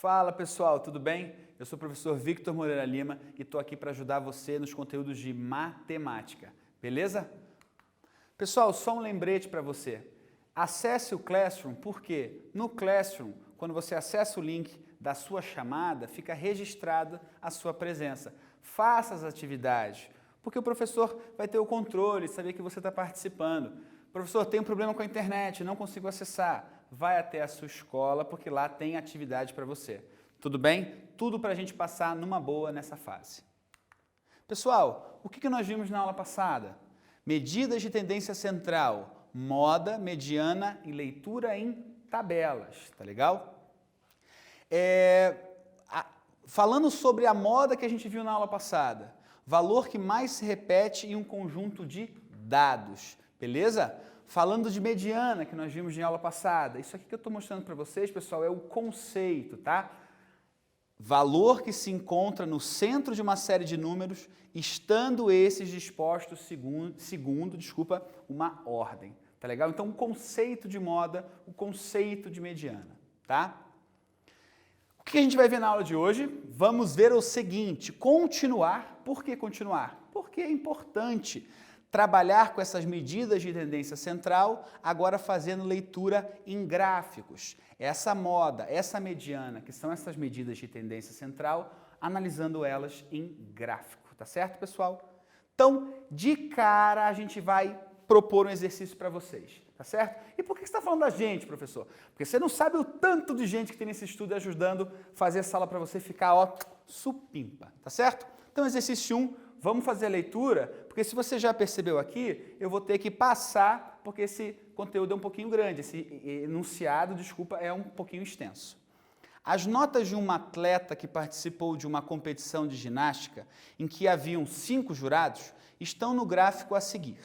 Fala pessoal, tudo bem? Eu sou o professor Victor Moreira Lima e estou aqui para ajudar você nos conteúdos de matemática, beleza? Pessoal, só um lembrete para você. Acesse o Classroom, porque no Classroom, quando você acessa o link da sua chamada, fica registrada a sua presença. Faça as atividades, porque o professor vai ter o controle, saber que você está participando. Professor, tem um problema com a internet, não consigo acessar. Vai até a sua escola, porque lá tem atividade para você. Tudo bem? Tudo para a gente passar numa boa nessa fase. Pessoal, o que nós vimos na aula passada? Medidas de tendência central, moda, mediana e leitura em tabelas, tá legal? Falando sobre a moda que a gente viu na aula passada, valor que mais se repete em um conjunto de dados, beleza? Falando de mediana, que nós vimos na aula passada, isso aqui que eu estou mostrando para vocês, pessoal, é o conceito, tá? Valor que se encontra no centro de uma série de números, estando esses dispostos segundo uma ordem, tá legal? Então, o conceito de moda, o conceito de mediana, tá? O que a gente vai ver na aula de hoje? Vamos ver o seguinte, continuar. Por que continuar? Porque é importante trabalhar com essas medidas de tendência central, agora fazendo leitura em gráficos. Essa moda, essa mediana, que são essas medidas de tendência central, analisando elas em gráfico, tá certo, pessoal? Então, de cara, a gente vai propor um exercício para vocês, tá certo? E por que você está falando da gente, professor? Porque você não sabe o tanto de gente que tem nesse estudo ajudando a fazer essa aula para você ficar, ó, supimpa, tá certo? Então, exercício 1, vamos fazer a leitura, porque se você já percebeu aqui, eu vou ter que passar, porque esse conteúdo é um pouquinho grande, esse enunciado, desculpa, é um pouquinho extenso. As notas de um atleta que participou de uma competição de ginástica, em que haviam 5 jurados, estão no gráfico a seguir.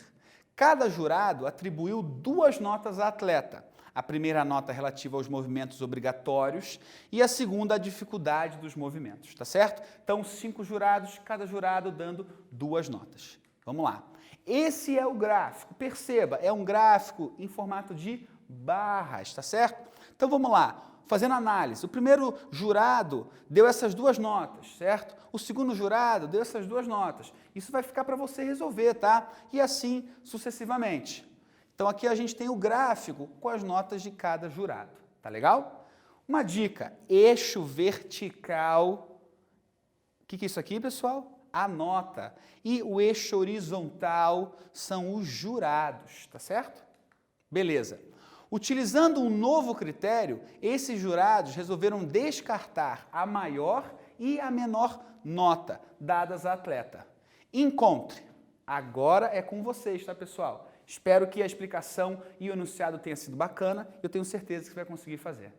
Cada jurado atribuiu 2 notas à atleta. A primeira nota relativa aos movimentos obrigatórios e a segunda à dificuldade dos movimentos, tá certo? Então, 5 jurados, cada jurado dando 2 notas. Vamos lá. Esse é o gráfico, perceba, é um gráfico em formato de barras, tá certo? Então, vamos lá. Fazendo análise, o primeiro jurado deu essas 2 notas, certo? O segundo jurado deu essas 2 notas. Isso vai ficar para você resolver, tá? E assim sucessivamente. Então aqui a gente tem o gráfico com as notas de cada jurado, tá legal? Uma dica, eixo vertical, o que é isso aqui, pessoal? A nota. E o eixo horizontal são os jurados, tá certo? Beleza. Utilizando um novo critério, esses jurados resolveram descartar a maior e a menor nota dadas à atleta. Encontre. Agora é com vocês, tá, pessoal? Espero que a explicação e o enunciado tenha sido bacana. Eu tenho certeza que você vai conseguir fazer.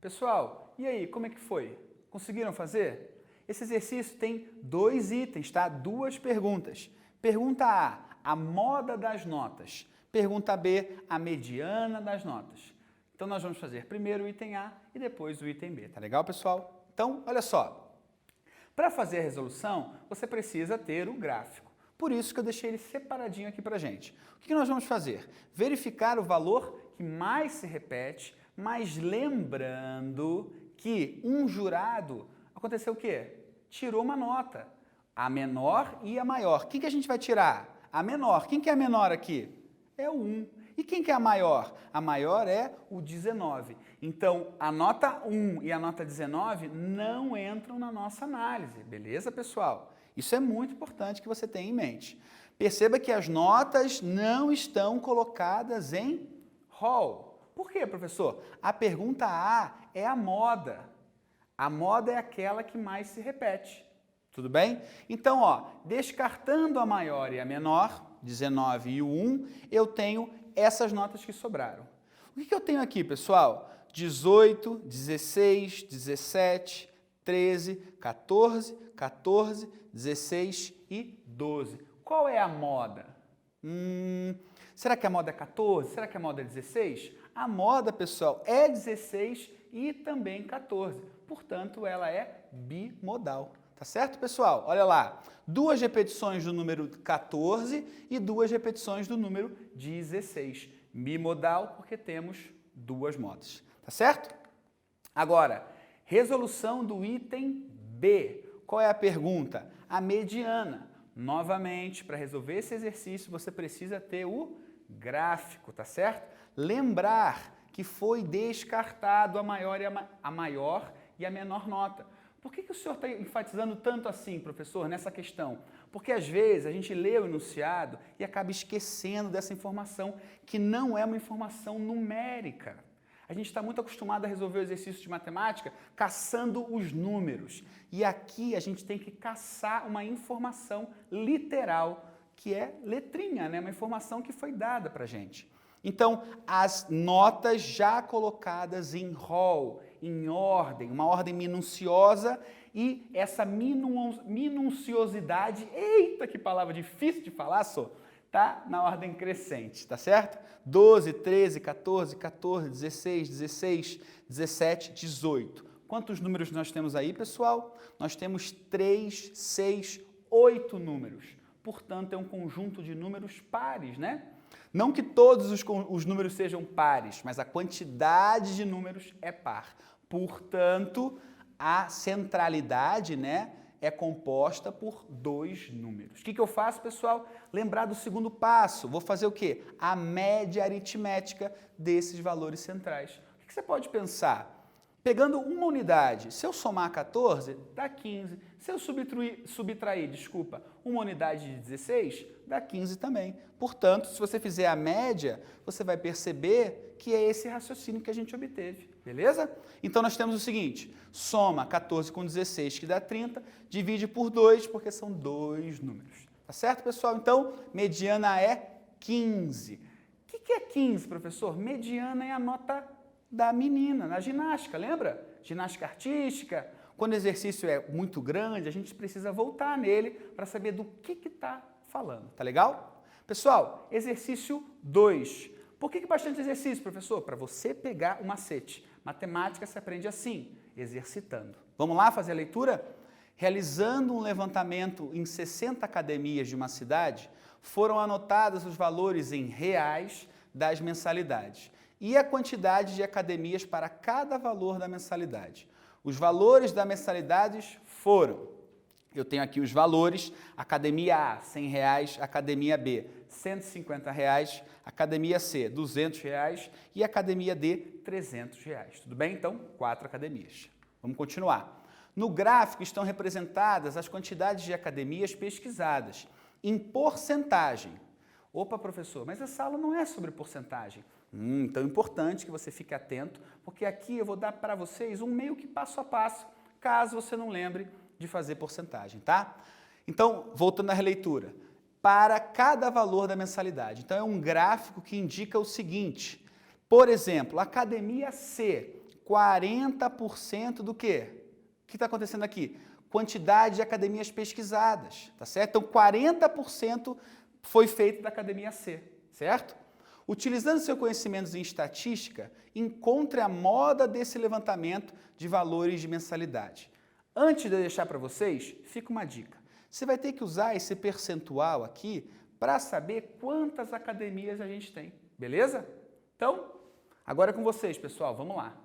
Pessoal, e aí, como é que foi? Conseguiram fazer? Esse exercício tem 2 itens, tá? 2 perguntas. Pergunta A moda das notas. Pergunta B, a mediana das notas. Então, nós vamos fazer primeiro o item A e depois o item B. Tá legal, pessoal? Então, olha só. Para fazer a resolução, você precisa ter o gráfico. Por isso que eu deixei ele separadinho aqui para gente. O que nós vamos fazer? Verificar o valor que mais se repete, mas lembrando que um jurado, aconteceu o quê? Tirou uma nota, a menor e a maior. Quem que a gente vai tirar? A menor. Quem que é a menor aqui? É o 1. E quem que é a maior? A maior é o 19. Então, a nota 1 e a nota 19 não entram na nossa análise, beleza, pessoal? Isso é muito importante que você tenha em mente. Perceba que as notas não estão colocadas em hall. Por quê, professor? A pergunta A é a moda. A moda é aquela que mais se repete. Tudo bem? Então, ó, descartando a maior e a menor, 19 e o 1, eu tenho essas notas que sobraram. O que eu tenho aqui, pessoal? 18, 16, 17, 13, 14, 14, 16 e 12. Qual é a moda? Será que a moda é 14? Será que a moda é 16? A moda, pessoal, é 16 e também 14. Portanto, ela é bimodal. Tá certo, pessoal? Olha lá, 2 repetições do número 14 e 2 repetições do número 16. Bimodal porque temos 2 modas. Tá certo? Agora, resolução do item B. Qual é a pergunta? A mediana. Novamente, para resolver esse exercício, você precisa ter o gráfico, tá certo? Lembrar que foi descartado a maior e a menor nota. Por que o senhor está enfatizando tanto assim, professor, nessa questão? Porque às vezes a gente lê o enunciado e acaba esquecendo dessa informação, que não é uma informação numérica. A gente está muito acostumado a resolver o exercício de matemática caçando os números. E aqui a gente tem que caçar uma informação literal, que é letrinha, né? Uma informação que foi dada para a gente. Então, as notas já colocadas em hall, em ordem, uma ordem minuciosa, e essa minuciosidade, eita, que palavra difícil de falar, tá na ordem crescente, tá certo? 12, 13, 14, 14, 16, 16, 17, 18. Quantos números nós temos aí, pessoal? Nós temos 3, 6, 8 números. Portanto, é um conjunto de números pares, né? Não que todos os números sejam pares, mas a quantidade de números é par. Portanto, a centralidade, né, é composta por 2 números. O que eu faço, pessoal? Lembrar do segundo passo. Vou fazer o quê? A média aritmética desses valores centrais. O que você pode pensar? Pegando uma unidade, se eu somar 14, dá 15. Se eu subtrair, uma unidade de 16, dá 15 também. Portanto, se você fizer a média, você vai perceber que é esse raciocínio que a gente obteve, beleza? Então, nós temos o seguinte, soma 14 com 16, que dá 30, divide por 2, porque são 2 números. Tá certo, pessoal? Então, mediana é 15. O que é 15, professor? Mediana é a nota da menina, na ginástica, lembra? Ginástica artística. Quando o exercício é muito grande, a gente precisa voltar nele para saber do que está falando, tá legal? Pessoal, exercício 2. Por que bastante exercício, professor? Para você pegar o macete. Matemática se aprende assim, exercitando. Vamos lá fazer a leitura? Realizando um levantamento em 60 academias de uma cidade, foram anotados os valores em reais das mensalidades e a quantidade de academias para cada valor da mensalidade. Os valores das mensalidades foram, eu tenho aqui os valores, academia A, R$100, academia B, R$150, academia C, R$200 e academia D, R$300. Tudo bem? Então, 4 academias. Vamos continuar. No gráfico estão representadas as quantidades de academias pesquisadas em porcentagem. Opa, professor, mas essa aula não é sobre porcentagem. Então é importante que você fique atento, porque aqui eu vou dar para vocês um meio que passo a passo, caso você não lembre de fazer porcentagem, tá? Então, voltando à releitura, para cada valor da mensalidade. Então é um gráfico que indica o seguinte, por exemplo, academia C, 40% do quê? O que está acontecendo aqui? Quantidade de academias pesquisadas, tá certo? Então, 40% foi feito da academia C, certo? Utilizando seu conhecimento em estatística, encontre a moda desse levantamento de valores de mensalidade. Antes de eu deixar para vocês, fica uma dica. Você vai ter que usar esse percentual aqui para saber quantas academias a gente tem, beleza? Então, agora é com vocês, pessoal, vamos lá.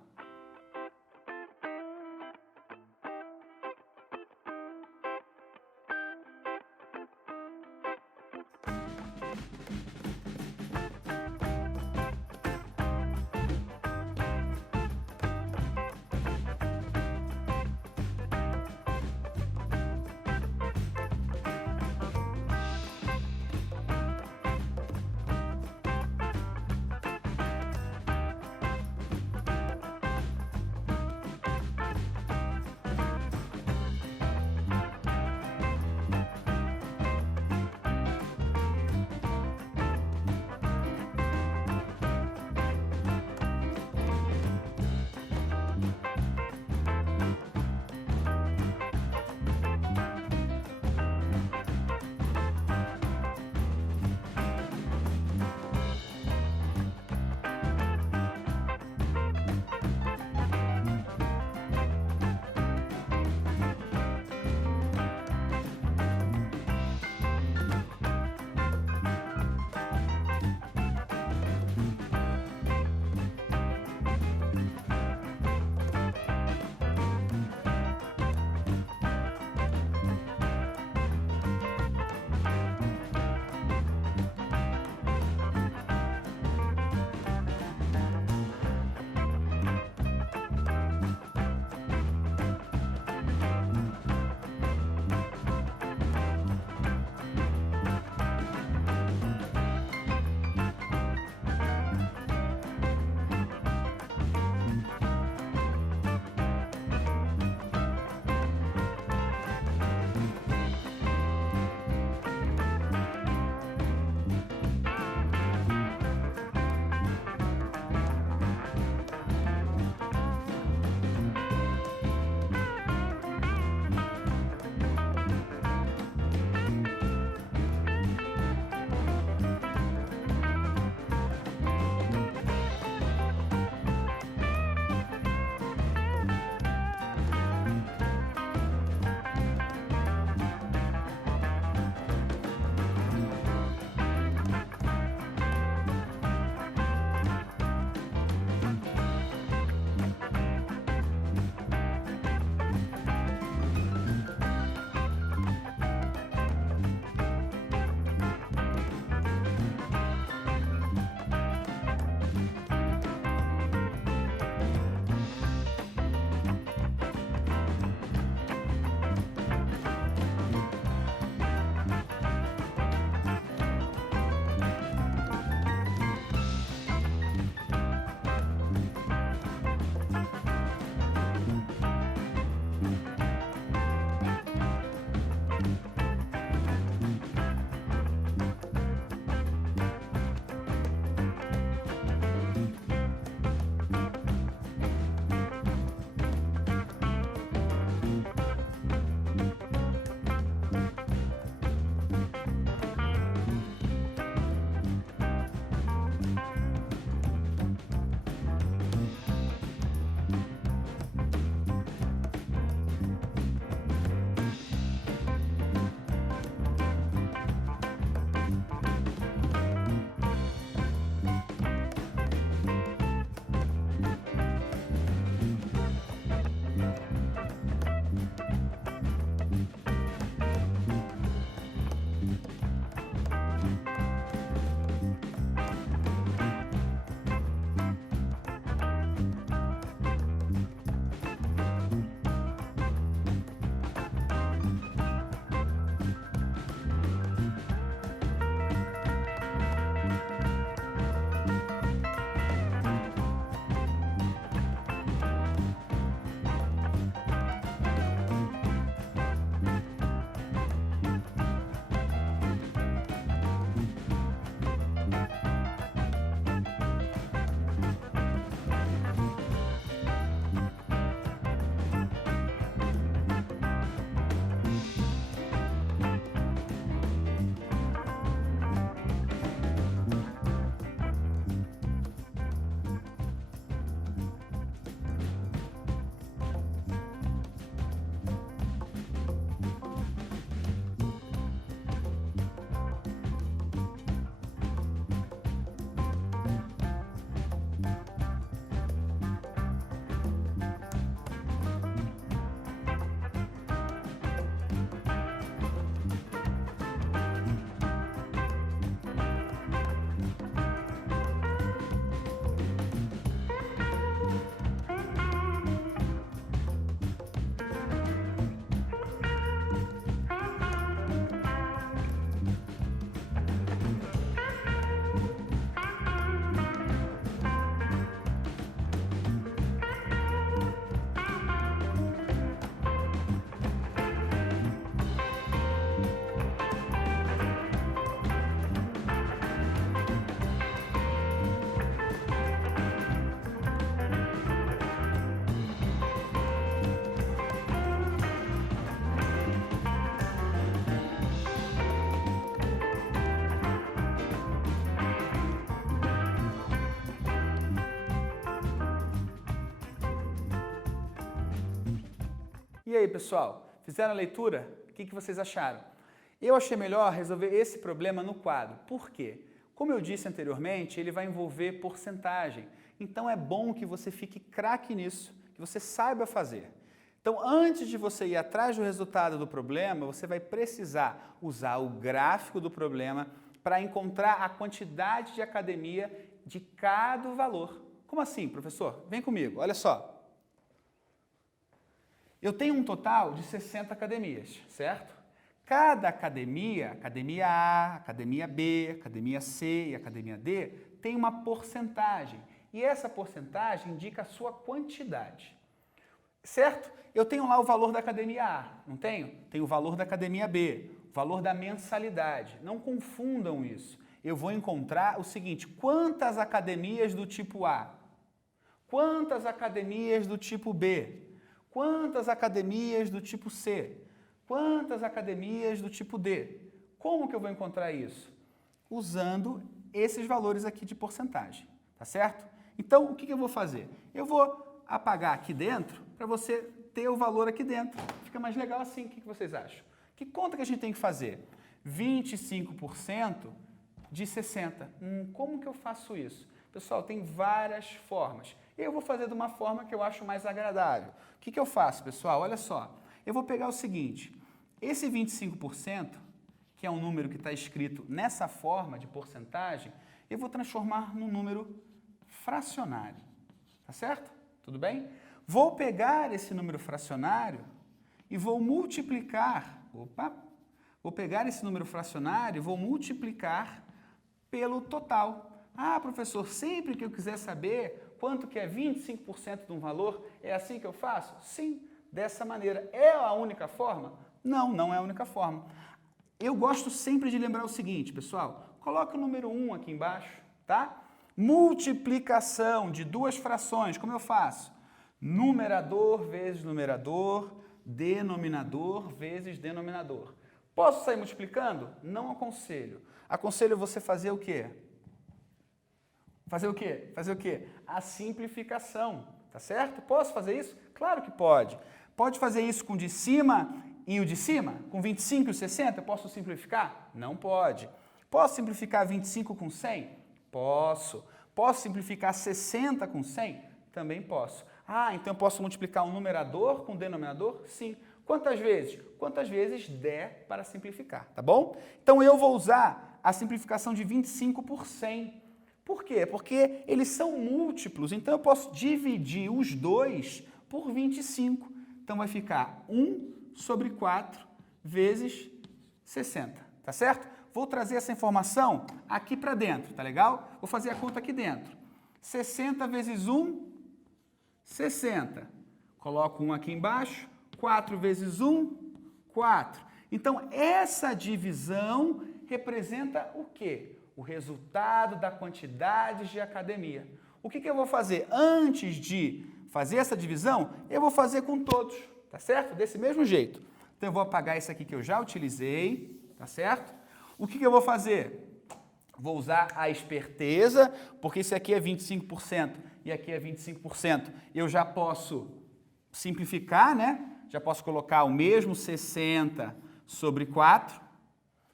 E aí, pessoal, fizeram a leitura? O que vocês acharam? Eu achei melhor resolver esse problema no quadro. Por quê? Como eu disse anteriormente, ele vai envolver porcentagem. Então é bom que você fique craque nisso, que você saiba fazer. Então, antes de você ir atrás do resultado do problema, você vai precisar usar o gráfico do problema para encontrar a quantidade de academia de cada valor. Como assim, professor? Vem comigo, olha só. Eu tenho um total de 60 academias, certo? Cada academia, academia A, academia B, academia C e academia D, tem uma porcentagem. E essa porcentagem indica a sua quantidade. Certo? Eu tenho lá o valor da academia A, não tenho? Tenho o valor da academia B, o valor da mensalidade. Não confundam isso. Eu vou encontrar o seguinte, quantas academias do tipo A? Quantas academias do tipo B? Quantas academias do tipo C? Quantas academias do tipo D? Como que eu vou encontrar isso? Usando esses valores aqui de porcentagem, tá certo? Então, o que eu vou fazer? Eu vou apagar aqui dentro para você ter o valor aqui dentro. Fica mais legal assim, o que vocês acham? Que conta que a gente tem que fazer? 25% de 60. Como que eu faço isso? Pessoal, tem várias formas. Eu vou fazer de uma forma que eu acho mais agradável. O que eu faço, pessoal? Olha só. Eu vou pegar o seguinte, esse 25%, que é um número que está escrito nessa forma de porcentagem, eu vou transformar num número fracionário. Tá certo? Tudo bem? Vou pegar esse número fracionário e vou multiplicar, vou pegar esse número fracionário e vou multiplicar pelo total. Ah, professor, sempre que eu quiser saber quanto que é 25% de um valor, é assim que eu faço? Sim, dessa maneira. É a única forma? Não, não é a única forma. Eu gosto sempre de lembrar o seguinte, pessoal, coloca o número 1 aqui embaixo, tá? Multiplicação de duas frações, como eu faço? Numerador vezes numerador, denominador vezes denominador. Posso sair multiplicando? Não aconselho. Aconselho você fazer o quê? Fazer o quê? Fazer o quê? A simplificação, tá certo? Posso fazer isso? Claro que pode. Pode fazer isso com o de cima e o de cima? Com 25 e o 60? Posso simplificar? Não pode. Posso simplificar 25 com 100? Posso. Posso simplificar 60 com 100? Também posso. Ah, então eu posso multiplicar um numerador com um denominador? Sim. Quantas vezes? Quantas vezes der para simplificar, tá bom? Então eu vou usar a simplificação de 25 por 100. Por quê? Porque eles são múltiplos, então eu posso dividir os dois por 25. Então vai ficar 1 sobre 4 vezes 60, tá certo? Vou trazer essa informação aqui para dentro, tá legal? Vou fazer a conta aqui dentro. 60 vezes 1, 60. Coloco 1 aqui embaixo. 4 vezes 1, 4. Então, essa divisão representa o quê? O resultado da quantidade de academia. O que eu vou fazer? Antes de fazer essa divisão, eu vou fazer com todos, tá certo? Desse mesmo jeito. Então, eu vou apagar esse aqui que eu já utilizei, tá certo? O que eu vou fazer? Vou usar a esperteza, porque esse aqui é 25% e aqui é 25%. Eu já posso simplificar, né? Já posso colocar o mesmo 60 sobre 4.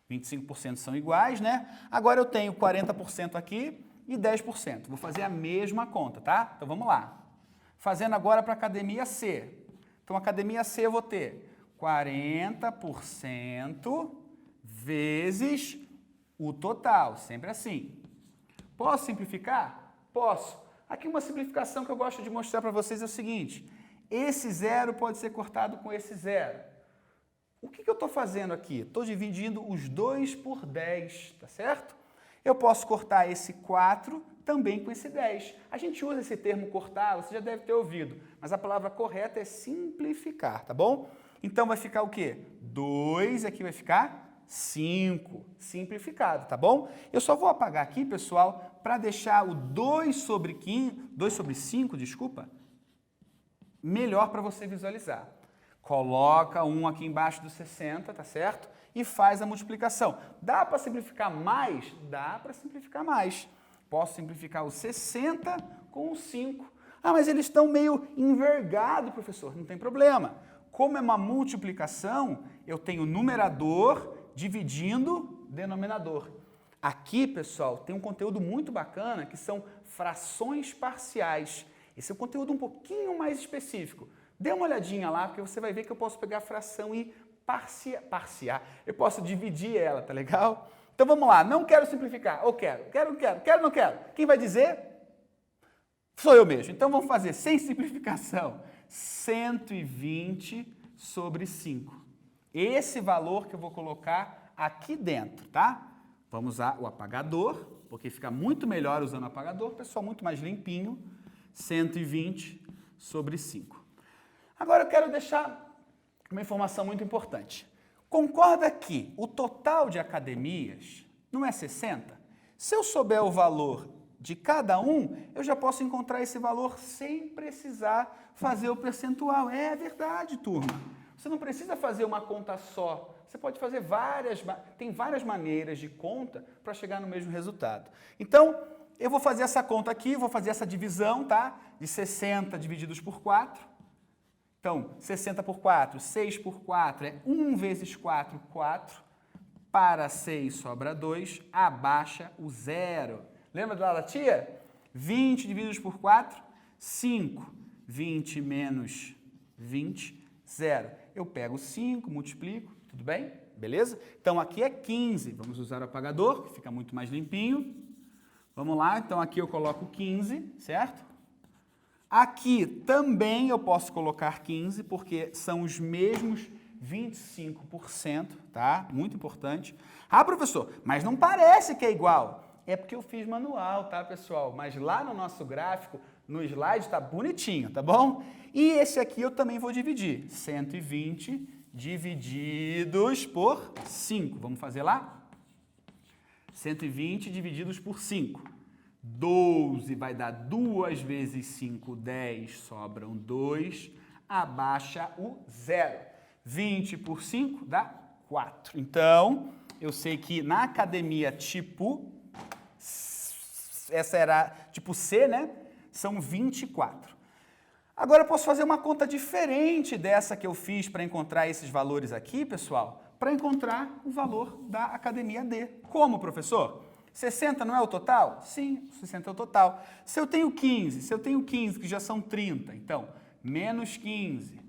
25% são iguais, né? Agora eu tenho 40% aqui e 10%. Vou fazer a mesma conta, tá? Então vamos lá. Fazendo agora para a academia C. Então, a academia C eu vou ter 40% vezes o total, sempre assim. Posso simplificar? Posso. Aqui uma simplificação que eu gosto de mostrar para vocês é o seguinte. Esse zero pode ser cortado com esse zero. O que eu estou fazendo aqui? Estou dividindo os 2 por 10, tá certo? Eu posso cortar esse 4 também com esse 10. A gente usa esse termo cortar, você já deve ter ouvido, mas a palavra correta é simplificar, tá bom? Então vai ficar o quê? 2, aqui vai ficar 5, simplificado, tá bom? Eu só vou apagar aqui, pessoal, para deixar o 2 sobre 5, desculpa, melhor para você visualizar. Coloca 1 aqui embaixo do 60, tá certo? E faz a multiplicação. Dá para simplificar mais? Dá para simplificar mais. Posso simplificar o 60 com o 5. Ah, mas eles estão meio envergados, professor. Não tem problema. como é uma multiplicação, eu tenho numerador dividindo denominador. Aqui, pessoal, tem um conteúdo muito bacana que são frações parciais. Esse é um conteúdo um pouquinho mais específico. Dê uma olhadinha lá, porque você vai ver que eu posso pegar a fração e parciar. Eu posso dividir ela, tá legal? Então vamos lá, não quero simplificar, ou quero, não quero. Quem vai dizer? Sou eu mesmo. Então vamos fazer sem simplificação. 120 sobre 5. Esse valor que eu vou colocar aqui dentro, tá? Vamos usar o apagador, porque fica muito melhor usando o apagador, pessoal, muito mais limpinho. 120 sobre 5. Agora eu quero deixar uma informação muito importante. Concorda que o total de academias não é 60? Se eu souber o valor de cada um, eu já posso encontrar esse valor sem precisar fazer o percentual. É verdade, turma. Você não precisa fazer uma conta só. Você pode fazer tem várias maneiras de conta para chegar no mesmo resultado. Então, eu vou fazer essa conta aqui, vou fazer essa divisão, tá? De 60 divididos por 4. Então, 60 por 4, 6 por 4 é 1 vezes 4, 4. Para 6 sobra 2, abaixa o zero. Lembra da tia? 20 divididos por 4, 5. 20 menos 20, 0. Eu pego 5, multiplico, tudo bem? Beleza? Então, aqui é 15. Vamos usar o apagador, que fica muito mais limpinho. Vamos lá, então aqui eu coloco 15, certo? Aqui também eu posso colocar 15, porque são os mesmos 25%, tá? Muito importante. Ah, professor, mas não parece que é igual. É porque eu fiz manual, tá, pessoal? Mas lá no nosso gráfico, no slide, tá bonitinho, tá bom? E esse aqui eu também vou dividir. 120 divididos por 5. Vamos fazer lá? 120 divididos por 5. 12 vai dar 2 vezes 5, 10, sobram 2, abaixa o zero. 20 por 5 dá 4. Então, eu sei que na academia tipo, essa era tipo C, né? São 24. Agora eu posso fazer uma conta diferente dessa que eu fiz para encontrar esses valores aqui, pessoal, para encontrar o valor da academia D. Como, professor? 60 não é o total? Sim, 60 é o total. Se eu tenho 15, que já são 30, então, menos 15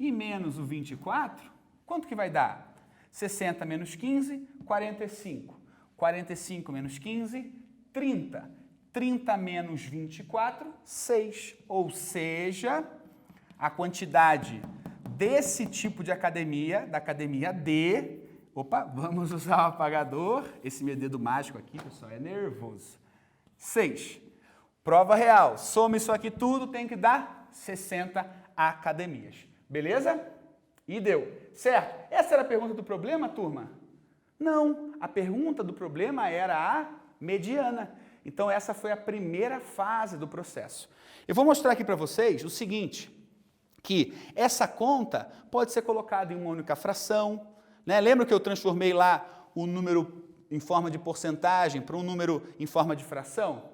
e menos o 24, quanto que vai dar? 60 menos 15, 45. 45 menos 15, 30. 30 menos 24, 6. Ou seja, a quantidade desse tipo de academia, da academia D, opa, vamos usar o apagador. Esse meu dedo mágico aqui, pessoal, é nervoso. 6. Prova real. Soma isso aqui tudo, tem que dar 60 academias. Beleza? E deu. Certo? Essa era a pergunta do problema, turma? Não. A pergunta do problema era a mediana. Então, essa foi a primeira fase do processo. Eu vou mostrar aqui para vocês o seguinte, que essa conta pode ser colocada em uma única fração, né? Lembra que eu transformei lá o número em forma de porcentagem para um número em forma de fração?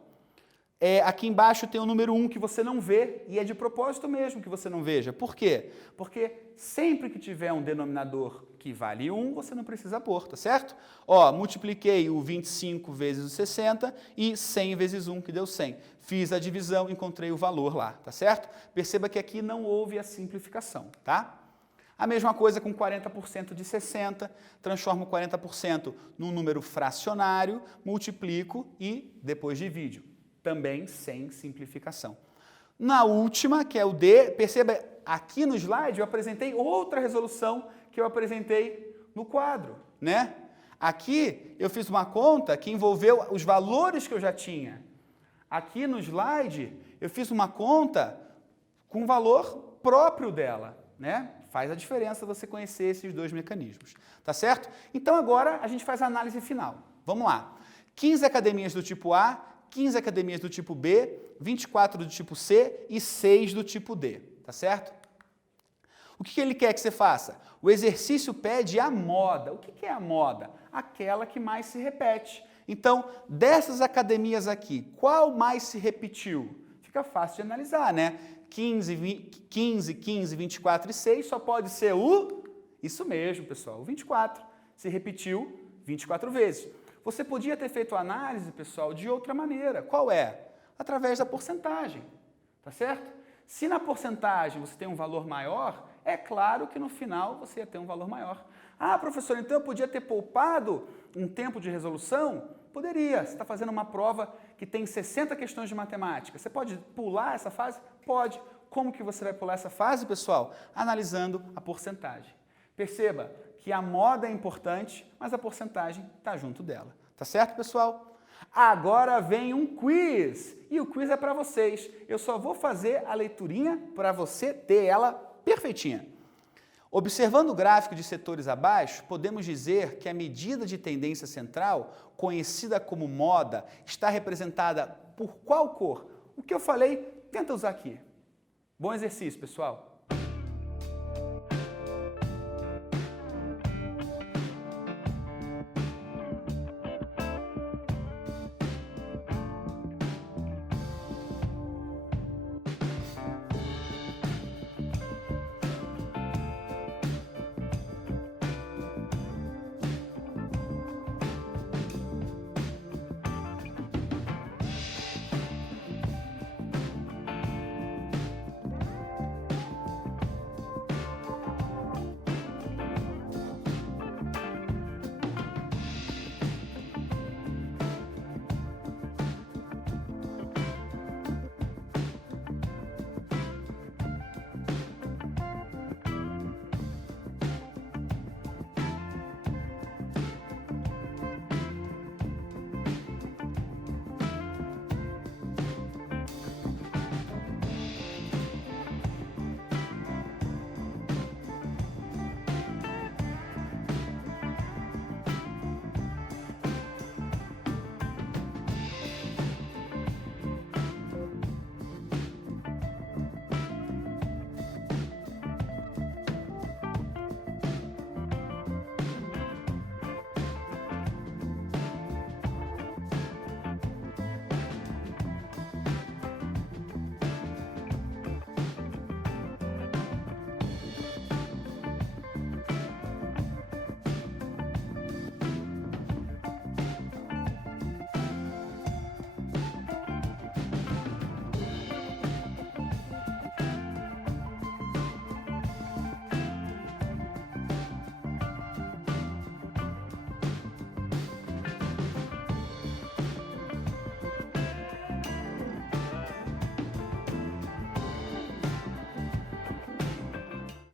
Aqui embaixo tem o número 1 que você não vê, e é de propósito mesmo que você não veja. Por quê? Porque sempre que tiver um denominador que vale 1, você não precisa pôr, tá certo? Ó, multipliquei o 25 vezes o 60 e 100 vezes 1, que deu 100. Fiz a divisão, encontrei o valor lá, tá certo? Perceba que aqui não houve a simplificação, tá? A mesma coisa com 40% de 60, transformo 40% num número fracionário, multiplico e depois divido. Também sem simplificação. Na última, que é o D, perceba, aqui no slide eu apresentei outra resolução que eu apresentei no quadro, né? Aqui eu fiz uma conta que envolveu os valores que eu já tinha. Aqui no slide eu fiz uma conta com o valor próprio dela, né? Faz a diferença você conhecer esses dois mecanismos, tá certo? Então agora a gente faz a análise final. Vamos lá. 15 academias do tipo A, 15 academias do tipo B, 24 do tipo C e 6 do tipo D, tá certo? O que ele quer que você faça? O exercício pede a moda. O que é a moda? Aquela que mais se repete. Então, dessas academias aqui, qual mais se repetiu? fica fácil de analisar, né? 15, 24 e 6 só pode ser isso mesmo, pessoal, o 24. Se repetiu 24 vezes. Você podia ter feito a análise, pessoal, de outra maneira. Qual é? Através da porcentagem, tá certo? Se na porcentagem você tem um valor maior, é claro que no final você ia ter um valor maior. Ah, professor, então eu podia ter poupado um tempo de resolução? Poderia. Você está fazendo uma prova que tem 60 questões de matemática. Você pode pular essa fase? Pode. Como que você vai pular essa fase, pessoal? Analisando a porcentagem. Perceba que a moda é importante, mas a porcentagem está junto dela. Tá certo, pessoal? Agora vem um quiz. E o quiz é para vocês. Eu só vou fazer a leiturinha para você ter ela perfeitinha. Observando o gráfico de setores abaixo, podemos dizer que a medida de tendência central, conhecida como moda, está representada por qual cor? O que eu falei, tenta usar aqui. Bom exercício, pessoal.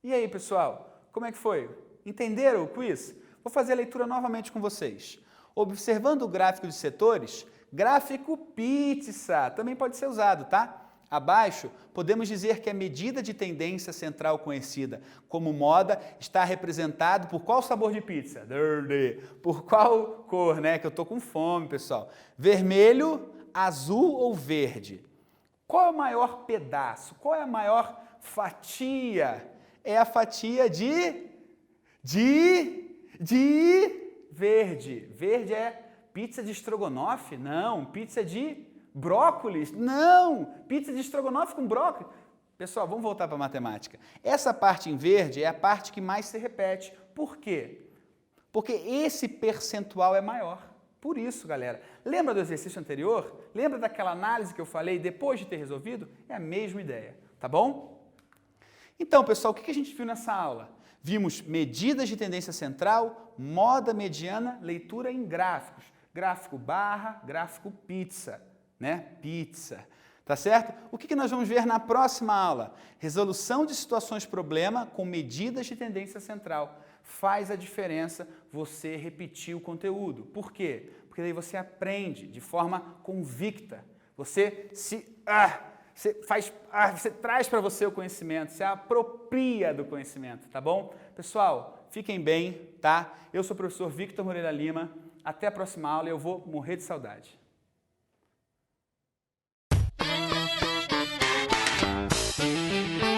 E aí, pessoal, como é que foi? Entenderam o quiz? Vou fazer a leitura novamente com vocês. Observando o gráfico de setores, gráfico pizza também pode ser usado, tá? Abaixo, podemos dizer que a medida de tendência central conhecida como moda está representado por qual sabor de pizza? Por qual cor, né? Que eu tô com fome, pessoal. Vermelho, azul ou verde? Qual é o maior pedaço? Qual é a maior fatia? É a fatia de verde. Verde é pizza de estrogonofe? Não. Pizza de brócolis? Não. Pizza de estrogonofe com brócolis? Pessoal, vamos voltar para a matemática. Essa parte em verde é a parte que mais se repete. Por quê? Porque esse percentual é maior. Por isso, galera. Lembra do exercício anterior? Lembra daquela análise que eu falei depois de ter resolvido? É a mesma ideia, tá bom? Então, pessoal, o que a gente viu nessa aula? Vimos medidas de tendência central, moda mediana, leitura em gráficos. Gráfico barra, gráfico pizza, né? Pizza. Tá certo? O que nós vamos ver na próxima aula? Resolução de situações problema com medidas de tendência central. Faz a diferença você repetir o conteúdo. Por quê? Porque daí você aprende de forma convicta. Você você traz para você o conhecimento, se apropria do conhecimento, tá bom? Pessoal, fiquem bem, tá? Eu sou o professor Victor Moreira Lima. Até a próxima aula e eu vou morrer de saudade. Música